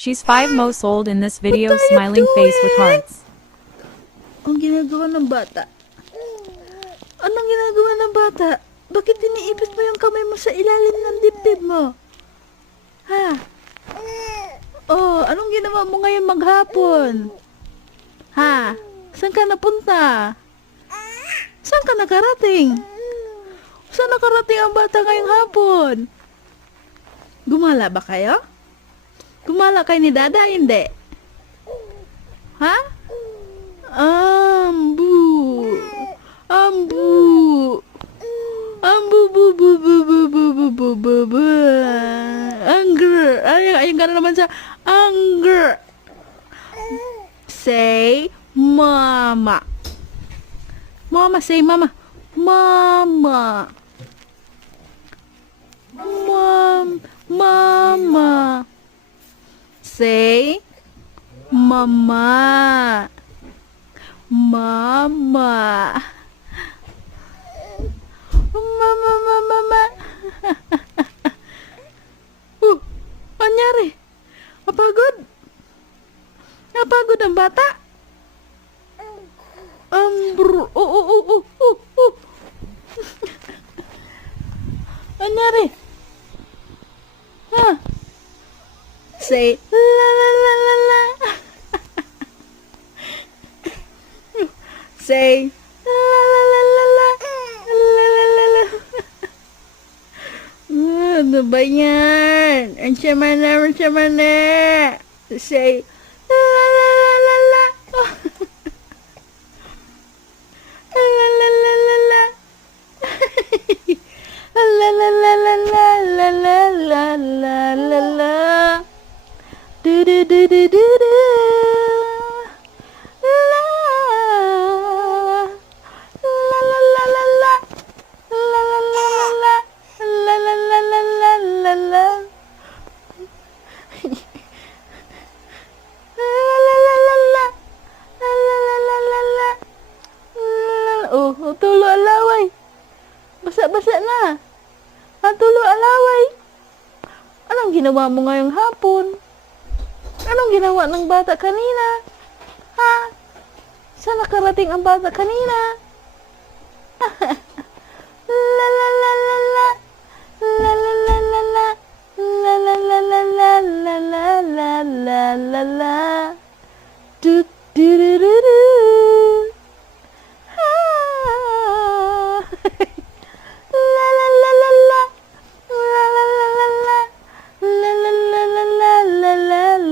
She's 5 months old in this video, What are you smiling face with doing? hearts. Ang ginagawa ng bata? Anong ginagawa ng bata? Bakit iniipit mo yung kamay mo sa ilalim ng dibdib mo? Ha? Oh, anong ginawa mo ngayon maghapon? Ha? Saan ka napunta? Saan ka nakarating? Saan nakarating ang bata ngayong hapon? Gumala ba kayo? Gumala kayo ni Dada? Hindi. Ha? Ambu. Ambu. Ambu bu bu bu bu bu bu bu bu bu. Anger. Ay, gano'n naman sa anger. Say mama. Mama, say mama. Mama. Mama. Say mama. Mama. Mama. Anyari? Napagod? Napagod ang bata? Anyari? Ha? Say la la la la la. Say la la la la la. La la la la. Ano ba yan? Ang sama na. Say la la la la la. La la la la la. La la la la la la la la la la la. Do do do do do do. La la la la la la. La la la la la. La la la la la la la. La la la la la. La la la la la la. Oh, tulo alaway. Basa-basa na. Tulo alaway. Anong ginawa mo ngayong hapon? Anong ginawa ng bata kanina? Ha? Saan nakarating ang bata kanina? La la la la la. La la la la la. La la la la la la la la la la la. Duk